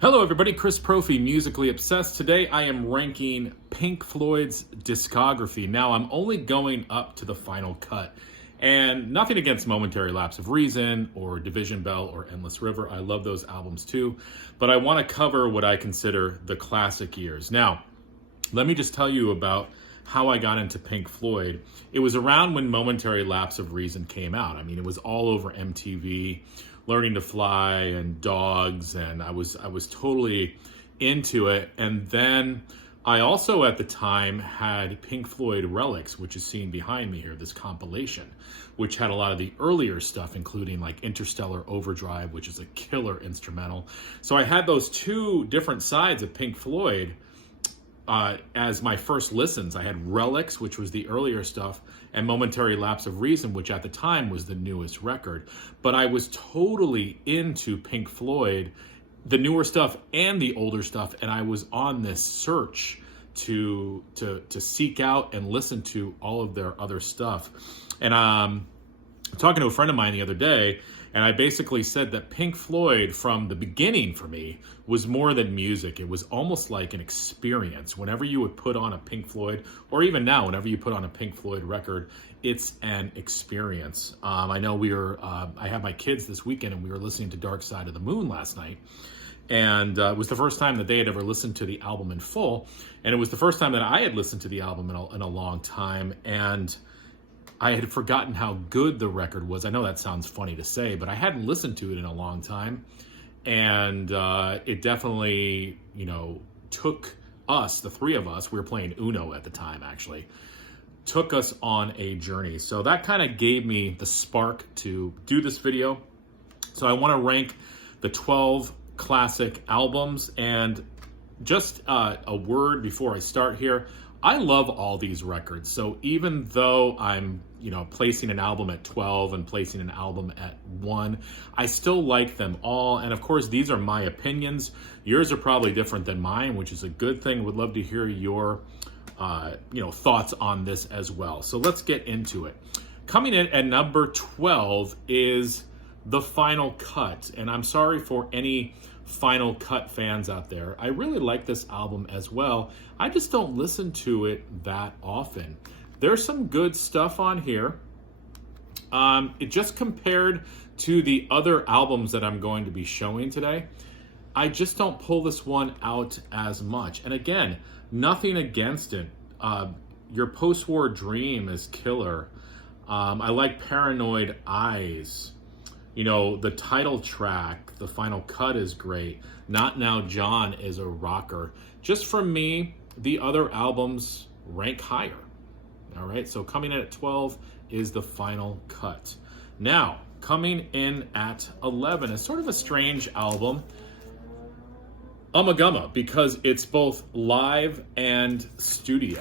Hello everybody, Chris Profi, Musically Obsessed. Today I am ranking Pink Floyd's discography. Now I'm only going up to the final cut. And nothing against Momentary Lapse of Reason or Division Bell or Endless River. I love those albums too. But I want to cover what I consider the classic years. Now, let me just tell you about how I got into Pink Floyd. It was around when Momentary Lapse of Reason came out. I mean, it was all over MTV. Learning to Fly and Dogs, and I was totally into it. And then I also at the time had Pink Floyd Relics, which is seen behind me here, this compilation, which had a lot of the earlier stuff, including like Interstellar Overdrive, which is a killer instrumental. So I had those two different sides of Pink Floyd as my first listens. I had Relics, which was the earlier stuff, and Momentary Lapse of Reason, which at the time was the newest record. But I was totally into Pink Floyd, the newer stuff and the older stuff, and I was on this search to seek out and listen to all of their other stuff. And talking to a friend of mine the other day, and I basically said that Pink Floyd, from the beginning for me, was more than music. It was almost like an experience. Whenever you would put on a Pink Floyd, or even now, whenever you put on a Pink Floyd record, it's an experience. I know I had my kids this weekend, and we were listening to Dark Side of the Moon last night. And it was the first time that they had ever listened to the album in full. And it was the first time that I had listened to the album in a long time. And I had forgotten how good the record was. I know that sounds funny to say, but I hadn't listened to it in a long time. And it definitely, took us, the three of us, we were playing Uno at the time actually, took us on a journey. So that kind of gave me the spark to do this video. So I want to rank the 12 classic albums. And just a word before I start here, I love all these records. So even though I'm, placing an album at 12 and placing an album at 1, I still like them all. And of course, these are my opinions. Yours are probably different than mine, which is a good thing. Would love to hear your, thoughts on this as well. So let's get into it. Coming in at number 12 is The Final Cut. And I'm sorry for any Final Cut fans out there. I really like this album as well. I just don't listen to it that often. There's some good stuff on here. It just compared to the other albums that I'm going to be showing today, I just don't pull this one out as much. And again, nothing against it. Your Post-War Dream is killer. I like Paranoid Eyes. The title track, The Final Cut, is great. Not Now John is a rocker. Just for me, the other albums rank higher. All right, so coming in at 12 is The Final Cut. Now, coming in at 11 is sort of a strange album, Amagama, because it's both live and studio.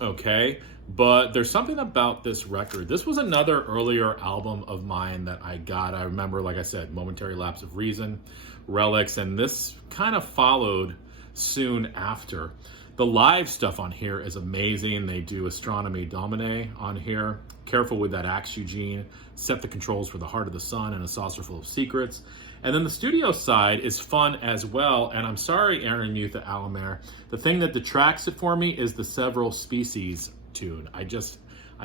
Okay, but there's something about this record. This was another earlier album of mine that I got. I remember, like I said, Momentary Lapse of Reason, Relics, and this kind of followed soon after. The live stuff on here is amazing. They do Astronomy Domine on here. Careful with That Axe, Eugene. Set the Controls for the Heart of the Sun and A Saucer Full of Secrets. And then the studio side is fun as well. And I'm sorry, Aaron Mutha Alamere. The thing that detracts it for me is the Several Species tune. I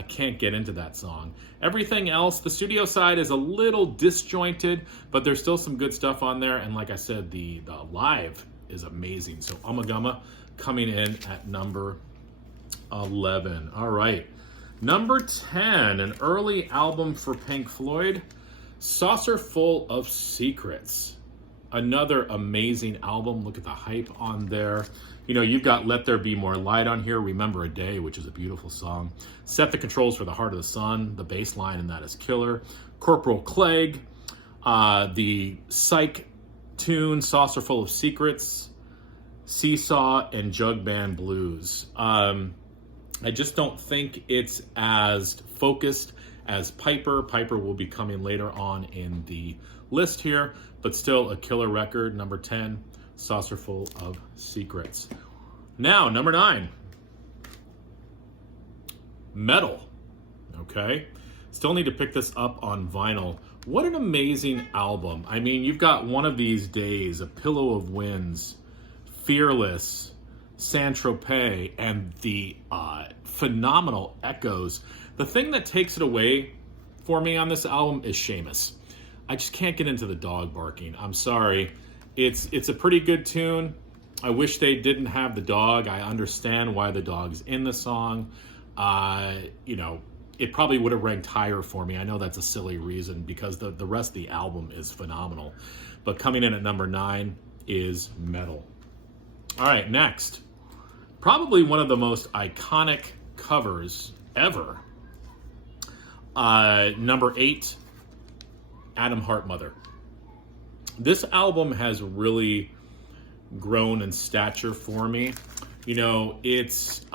can't get into that song. Everything else, the studio side is a little disjointed, but there's still some good stuff on there. And like I said, the live is amazing. So Amagama coming in at number 11. All right. Number 10, an early album for Pink Floyd, Saucer Full of Secrets. Another amazing album. Look at the hype on there. You've got Let There Be More Light on here. Remember a Day, which is a beautiful song. Set the Controls for the Heart of the Sun. The bass line in that is killer. Corporal Clegg. The Psych tune, Saucer Full of Secrets. Seesaw and Jug Band Blues. I just don't think it's as focused as Piper. Piper will be coming later on in the list here, but still a killer record. Number 10, Saucer Full of Secrets. Now, number 9, Metal. Okay. Still need to pick this up on vinyl. What an amazing album. I mean, you've got One of These Days, A Pillow of Winds, Fearless, Saint-Tropez, and the phenomenal echoes. The thing that takes it away for me on this album is Seamus. I just can't get into the dog barking. I'm sorry. It's a pretty good tune. I wish they didn't have the dog. I understand why the dog's in the song. It probably would have ranked higher for me. I know that's a silly reason because the rest of the album is phenomenal. But coming in at number 9 is Metal. All right, next. Probably one of the most iconic covers ever. Number 8, Adam Hart Mother. This album has really grown in stature for me. It's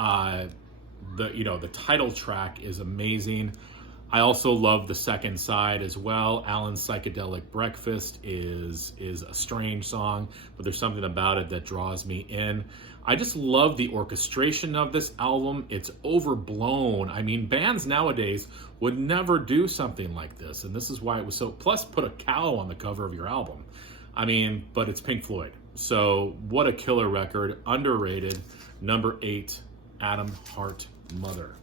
the title track is amazing. I also love the second side as well. Alan's Psychedelic Breakfast is a strange song, but there's something about it that draws me in. I just love the orchestration of this album. It's overblown. I mean, bands nowadays would never do something like this, and this is why it was so... Plus, put a cow on the cover of your album. I mean, but it's Pink Floyd. So, what a killer record. Underrated. Number 8, Adam Hart Mother.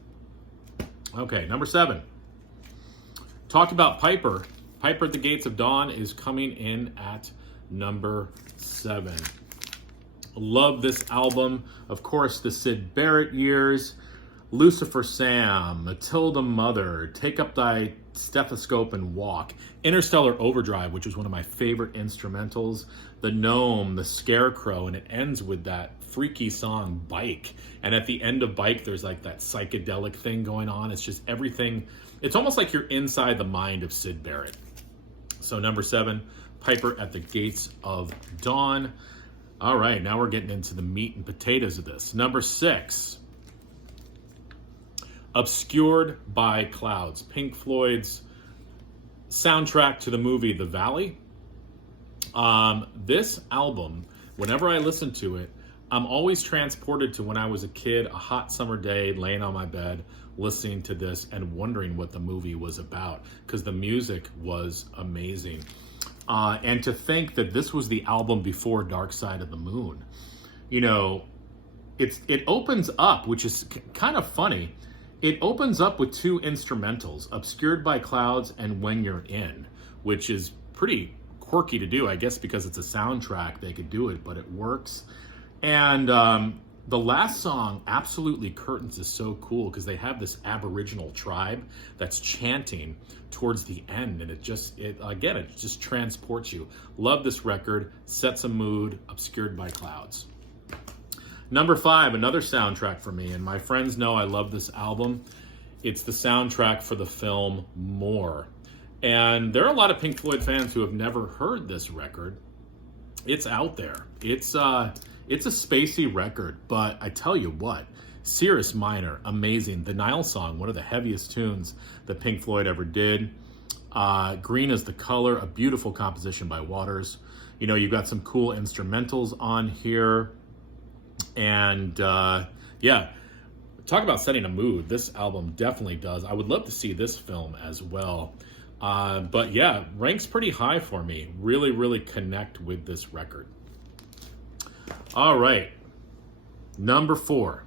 Okay, number 7. Talk about Piper. Piper at the Gates of Dawn is coming in at number 7. Love this album. Of course, the Syd Barrett years. Lucifer Sam, Matilda Mother, Take Up Thy Stethoscope and Walk. Interstellar Overdrive, which is one of my favorite instrumentals. The Gnome, the Scarecrow, and it ends with that freaky song Bike. And at the end of Bike, there's like that psychedelic thing going on. It's just everything. It's almost like you're inside the mind of Syd Barrett. So number 7, Piper at the Gates of Dawn. All right, now we're getting into the meat and potatoes of this. Number 6, Obscured by Clouds. Pink Floyd's soundtrack to the movie The Valley. This album, whenever I listen to it, I'm always transported to when I was a kid, a hot summer day, laying on my bed, listening to this and wondering what the movie was about, because the music was amazing. And to think that this was the album before Dark Side of the Moon. It opens up, which is kind of funny. It opens up with 2 instrumentals, Obscured by Clouds and When You're In, which is pretty quirky to do, I guess, because it's a soundtrack. They could do it, but it works. And the last song, Absolutely Curtains, is so cool because they have this Aboriginal tribe that's chanting towards the end, and it just transports you. Love this record, sets a mood. Obscured by Clouds. Number 5, another soundtrack for me, and my friends know I love this album. It's the soundtrack for the film More. And there are a lot of Pink Floyd fans who have never heard this record. It's out there. It's a spacey record, but I tell you what, Cirrus Minor, amazing. The Nile Song, one of the heaviest tunes that Pink Floyd ever did. Green is the Color, a beautiful composition by Waters. You've got some cool instrumentals on here. And talk about setting a mood. This album definitely does. I would love to see this film as well. But yeah, ranks pretty high for me. Really, really connect with this record. All right. Number 4.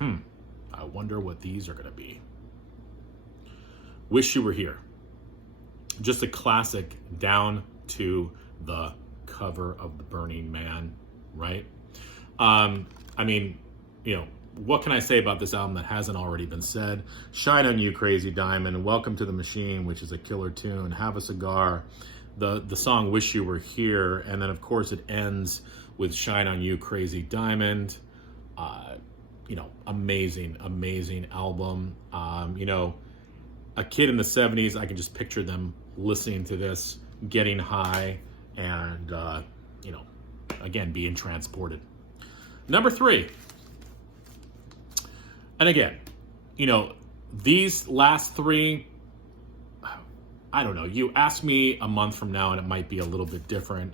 I wonder what these are going to be. Wish You Were Here. Just a classic down to the cover of The Burning Man, right? What can I say about this album that hasn't already been said? Shine on You, Crazy Diamond. Welcome to the Machine, which is a killer tune. Have a Cigar. The song Wish You Were Here. And then, of course, it ends with Shine on You, Crazy Diamond. Amazing, amazing album. A kid in the 70s, I can just picture them listening to this, getting high, and, again, being transported. Number 3. And again, these last 3, I don't know. You ask me a month from now and it might be a little bit different.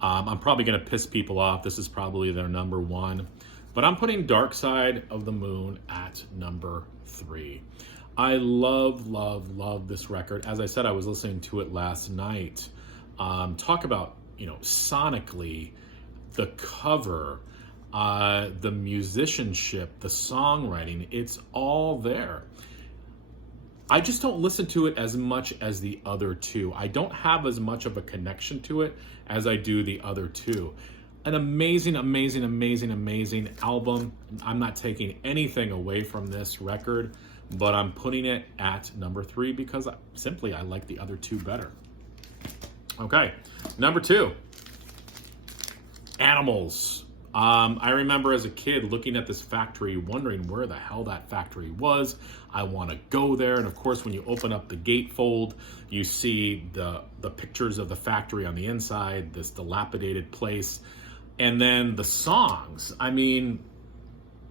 I'm probably going to piss people off. This is probably their number 1. But I'm putting Dark Side of the Moon at number 3. I love, love, love this record. As I said, I was listening to it last night. Talk about, sonically, the cover, the musicianship, the songwriting, it's all there. I just don't listen to it as much as the other two. I don't have as much of a connection to it as I do the other two. An amazing, amazing, amazing, amazing album. I'm not taking anything away from this record, but I'm putting it at number 3 because I like the other two better. Okay, number 2, Animals. I remember as a kid looking at this factory, wondering where the hell that factory was. I want to go there. And of course, when you open up the gatefold, you see the pictures of the factory on the inside, this dilapidated place. And then the songs. I mean,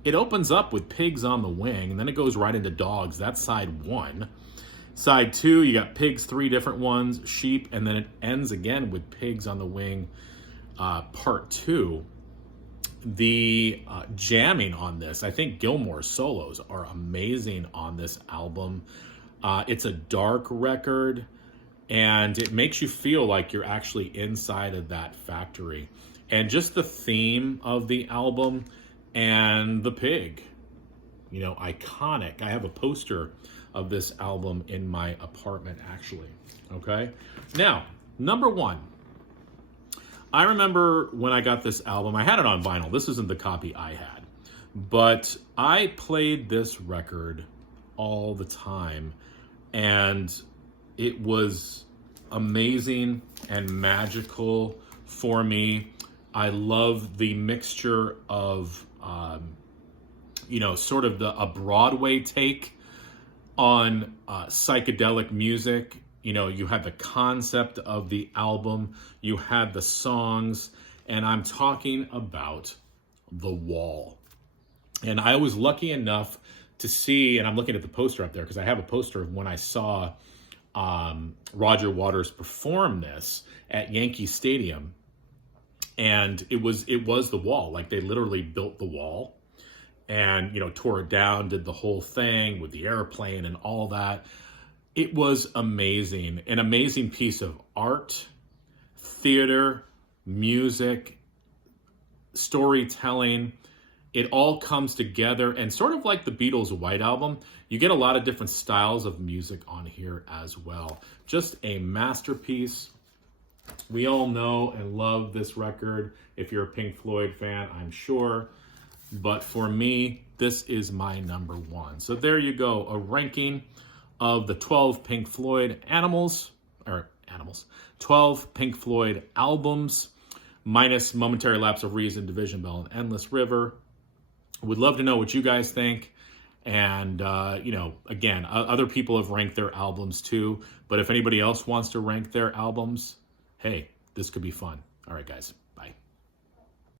it opens up with Pigs on the Wing, and then it goes right into Dogs. That's side 1. Side 2, you got Pigs, 3 different ones, Sheep, and then it ends again with Pigs on the Wing, part 2. The jamming on this, I think Gilmore's solos are amazing on this album. It's a dark record, and it makes you feel like you're actually inside of that factory. And just the theme of the album and the pig, iconic. I have a poster of this album in my apartment, actually. Okay? Now, number 1. I remember when I got this album, I had it on vinyl. This isn't the copy I had. But I played this record all the time. And it was amazing and magical for me. I love the mixture of, sort of a Broadway take on psychedelic music. You had the concept of the album, you had the songs, and I'm talking about The Wall. And I was lucky enough to see, and I'm looking at the poster up there because I have a poster of when I saw Roger Waters perform this at Yankee Stadium. And it was The Wall. Like, they literally built the wall and, tore it down, did the whole thing with the airplane and all that. It was amazing, an amazing piece of art, theater, music, storytelling. It all comes together, and sort of like the Beatles' White Album, you get a lot of different styles of music on here as well. Just a masterpiece. We all know and love this record. If you're a Pink Floyd fan, I'm sure. But for me, this is my number 1. So there you go, a ranking of the 12 Pink Floyd 12 Pink Floyd albums, minus Momentary Lapse of Reason, Division Bell, and Endless River. Would love to know what you guys think. And, again, other people have ranked their albums too. But if anybody else wants to rank their albums, hey, this could be fun. All right, guys, bye.